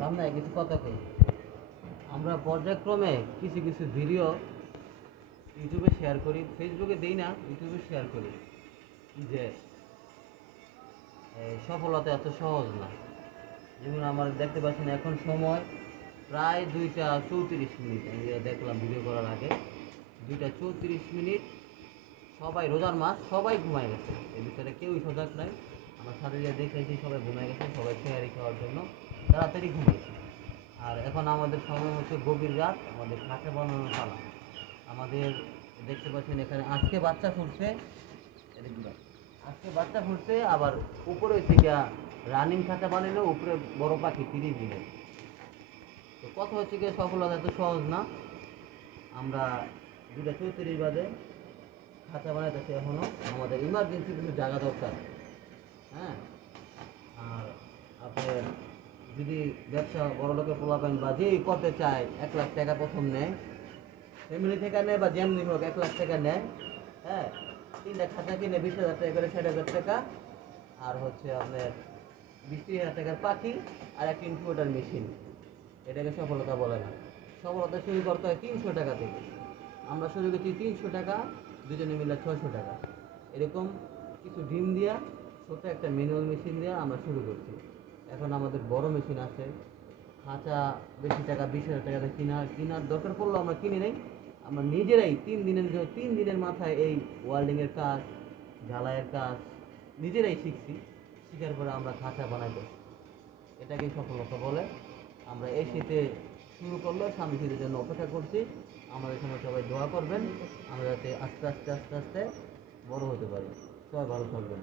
সামনে কিছু কথা কই। আমরা পর্যায়ক্রমে কিছু কিছু ভিডিও ইউটিউবে শেয়ার করি, ফেসবুকে দিই না, ইউটিউবে শেয়ার করি যে সফলতা এত সহজ না। যেমন আমার দেখতে পাচ্ছেন এখন সময় প্রায় 2টা 34 মিনিট। আমি দেখলাম ভিডিও করার আগে 2টা 34 মিনিট। সবাই রোজার মাস, সবাই ঘুমায় গেছে, এর ভিতরে কেউই সজাগ নাই। আমার সাথে যে দেখেছি সবাই ঘুমায় গেছে, সবাই শেয়ারি খাওয়ার জন্য তাড়াতাড়ি ঘুমাইছে। আর এখন আমাদের সময় হচ্ছে গভীর রাত, আমাদের খাঁচা বানানোর পালা। আমাদের দেখতে পাচ্ছেন এখানে আজকে বাচ্চা ফুটছে, আজকে বাচ্চা ফুটছে, আবার উপরে থেকে রানিং খাঁচা বানাইলেও উপরে বড় পাখি 30 দিনের। তো কথা হচ্ছে কি, সফলতা এত সহজ না। আমরা 2টা 34 বাজে খাঁচা বানাইতেছি, এখনও আমাদের ইমার্জেন্সি কিছু জায়গা দরকার। হ্যাঁ, আর আপনার যদি ব্যবসা বড় লোকের পোলাপান বা যেই করতে চায় 1 লাখ টাকা প্রথম নেয়, ফ্যামিলি থেকে নেয় বা যেমনি হোক 1 লাখ টাকা নেয়। হ্যাঁ, 3টা খাতা কিনে 20,000 টাকা করে, 60,000 টাকা। আর হচ্ছে আপনার 20-30 হাজার টাকার পাখি আর একটা ইনকিউবেটর মেশিন। এটাকে সফলতা বলে না। সফলতা শুরু করতে হয় 300 টাকা থেকে। আমরা শুরু করছি 300 টাকা, দুজনে মিলে 600 টাকা। এরকম কিছু ডিম দিয়া ছোট একটা ম্যানুয়াল মেশিন দিয়ে আমরা শুরু করছি। এখন আমাদের বড় মেশিন আছে, খাঁচা বেশি টাকা 20,000 টাকাতে কেনার দরকার পড়লেও আমরা কিনে নেই। আমরা নিজেরাই 3 দিনের মাথায় এই ওয়েল্ডিংয়ের কাজ, ঝালাইয়ের কাজ নিজেরাই শিখছি। শিখার পরে আমরা খাঁচা বানাইতে, এটাকে সফলতা বলে। আমরা এই শীতে শুরু করলে সামনে শীতের জন্য অপেক্ষা করছি। আমাদের সময় সবাই দোয়া করবেন, আমরা যাতে আস্তে আস্তে আস্তে আস্তে বড় হতে পারি। সবাই ভালো থাকবেন।